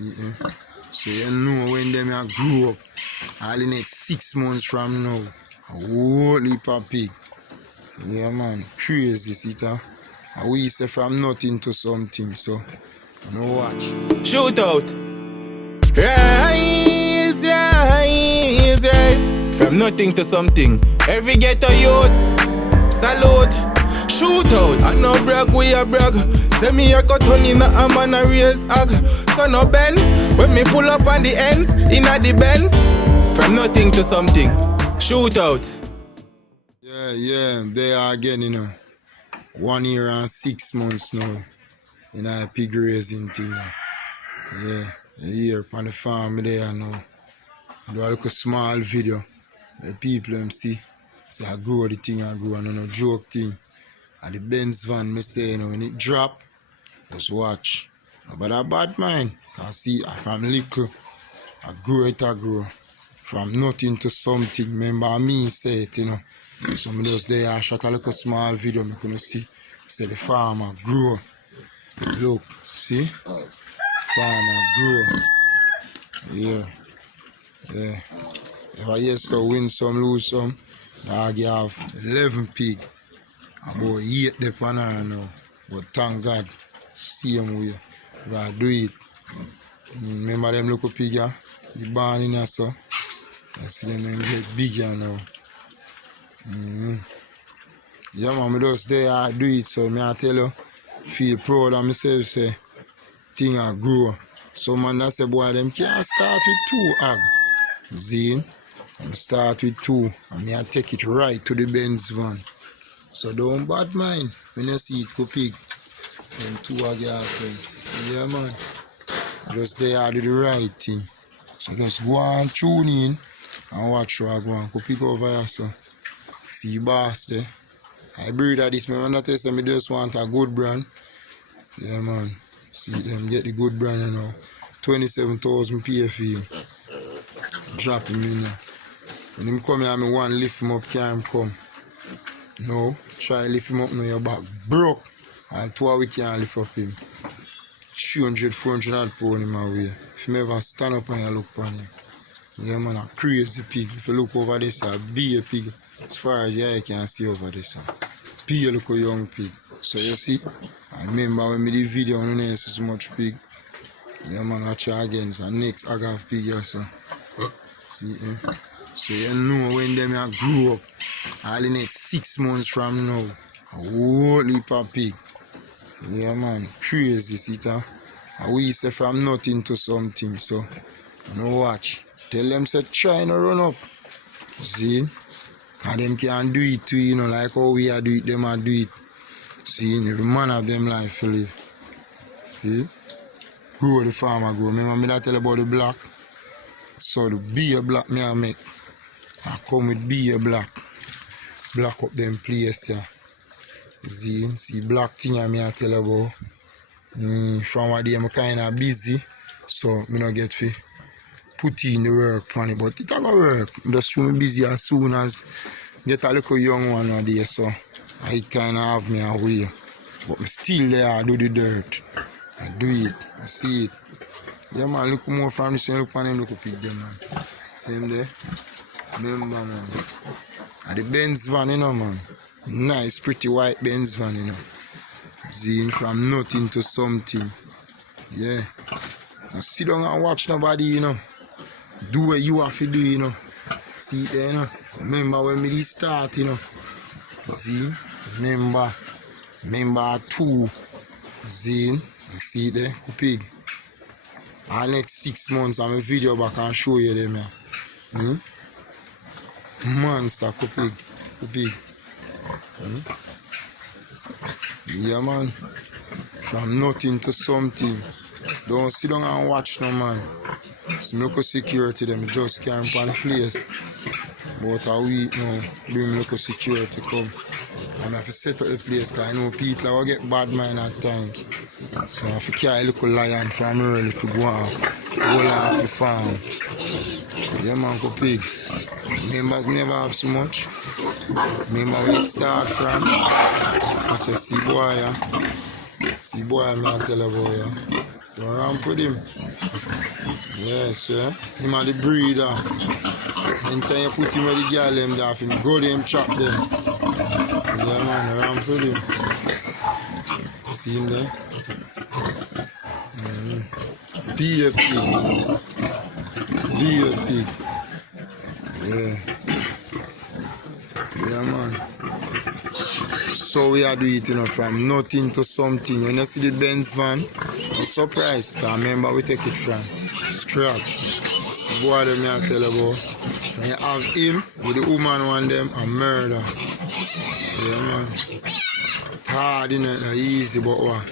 See, so you know when them a grow up, all the next 6 months from now, a whole heap of pig. Yeah man, crazy see it. We say from nothing to something, so no watch. Shootout. Rise, rise, rise. From nothing to something. Every ghetto youth, salute. Shootout. I no brag, we a brag. Say me a cut on in a man a raise hag. So no bend. When me pull up on the ends, in a the bends. From nothing to something. Shootout. Yeah, they are again, 1 year and 6 months now. A pig raising thing. Yeah, a year on the farm there now. Do a little small video. The people them see I grow the thing I grow and no joke thing. And the Benz van me say when it drop, just watch. But a bad mind. I see from little I grow. From nothing to something. Remember me say it, So me just there I shot a little small video me couldn't see the farmer grow. Look, see? Farmer grow. Yeah. If I hear so win some, lose some, dog you have 11 pig. About 8 the panel now. But thank God, same way. I do it. Remember them little pig here? The barn in here so. I see them get bigger now. Yeah man, me just there I do it, so me I tell you, feel proud of myself, say thing I grow. So man that say boy them can't start with 2 egg. Zine, I start with 2 and me I take it right to the Benz van. So don't bad mind when you see it go pig. Then 2 egg happen. Yeah man. Just there I do the right thing. So just go and tune in and watch how I go and go pick over here so. See boss there. I breed at this man that tell me just want a good brand. Yeah man. See them get the good brand now. 27,000 PFE. Drop him in now. When him come here, I want to lift him up, carry him come. No, try lift him up now, your back broke. And 2 we can't lift up him. 300, 400 odd pound him away. If you ever stand up and you look on him. Yeah man, a crazy pig. If you look over this, a big pig. As far as you can see over this one. Pig look a young pig. So you see, I remember when me the video on the see so much pig. Yeah man, I try again. So next I got pig here so. See, So you know when them a grow up, all the next 6 months from now, a whole heap of pig. Yeah man, crazy see it. We say from nothing to something, so no watch. Tell them say try no run up. See? Cause them can do it too, like how we are do it, them a do it. See, every man have them life to live. See? Grow the farmer grow. Remember me that tell about the black? So the beer black me I make. I come with beer black. Black up them place here. See black thing I me I tell about. From what day I'm kinda busy. So me not get to put in the work on it, but it a go work. Just me busy as soon as get a little young one a day, so I kinda have me away. But me still there, I do the dirt. I do it, I see it. Yeah man, look more from this, look on them, look pig them man. Same there. Remember man. And the Benz van, man. Nice, pretty white Benz van, See, from nothing to something. Yeah. Now sit down and watch nobody, Do what you have to do, See it there, Remember when we start, See? Remember 2. See it there? Pig. Our next 6 months, I'm a video back and show you them here. Monster, pig. Yeah man. From nothing to something. Don't sit down and watch no man. Some local security them just carry on the place. About a week now, bring local security come. And I have to set up the place because I know people will get bad mind at times. So I have to carry a little lion from early to go off. All off the farm. So yeah man, go pig. Members never have so much. Remember where it start from. Watch a see boy, See boy, I tell you about, Don't ramp with him. Yes, yeah. Him are the breeder. Anytime you put him with the girl them there, him go them chop them. Yeah man, around for him. See him there? Be a pig. Yeah. Yeah man. So we are doing it, you know, from nothing to something. When you see the Benz van, you're surprised. Because remember we take it from scratch. So boy them I tell you about. When you have him with the woman one them a murder. Yeah man. It's hard, you know, not easy, but what?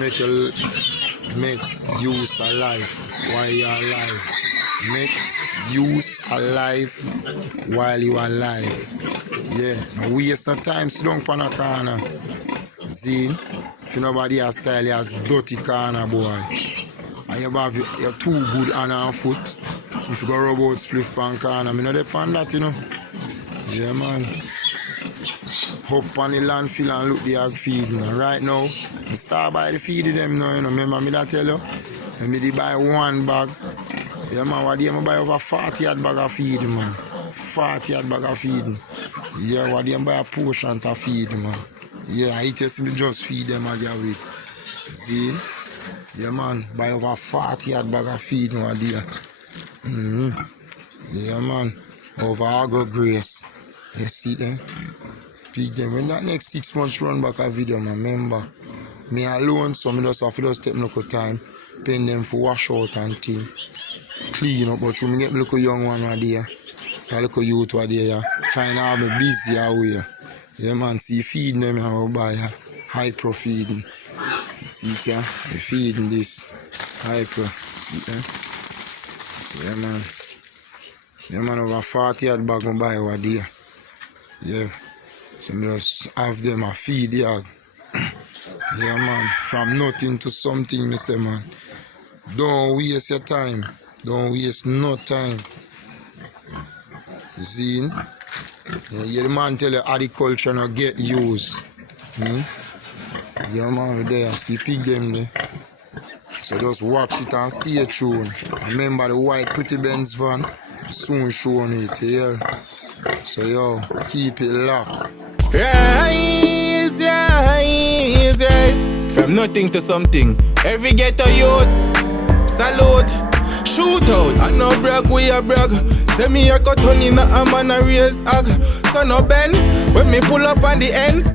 Make use alive while you're alive. Make use alive while you are alive. Yeah, no waste of time, sit down on a corner. See, if nobody has style, you has dirty corner, boy. And you have your too good hand and foot. If you go rub out spliff pan corner, I know they find that, you know. Yeah, man. Hop on the landfill and look the hog feeding. Right now, I start by the feeding them now, you know. Remember me that tell you? I me buy one bag. Yeah, man, what do you buy over 40 bag of feeding, man? 40 bag of feeding. Yeah, what do you buy a portion to feed, man? Yeah, I just just feed them at their weight. See? Yeah, man, buy over 40 bag of feeding, what do you? Yeah, man, over Agro Grace. You see them? Pig them. When that next 6 months run back a video, man, remember, me alone, so I just have to just take me local time, paying them for wash out and thing. Clean up, but when me get me look a young one right there, a look a youth right there, yeah, trying to have me busy away. Yeah, man, see, feeding them, I will buy hyper feeding. See it, yeah, we feeding this hyper. See it, yeah, man. Yeah, man, over 40 bag I buy over there. Yeah, so I just have them a feed, yeah. Yeah, man, from nothing to something, me say, man. Don't waste your time. Don't waste no time. See? Yeah, the man tell you agriculture no get used. Yeah, man, there. See pig them there. So just watch it and stay tuned. Remember the white pretty Benz van soon showing it here. So yo, keep it locked. Rise, rise, rise. From nothing to something. Every ghetto youth, salute, shoot out. I no brag, we a brag. Say me a cut on in a man a raise hog. So no bend when me pull up on the ends.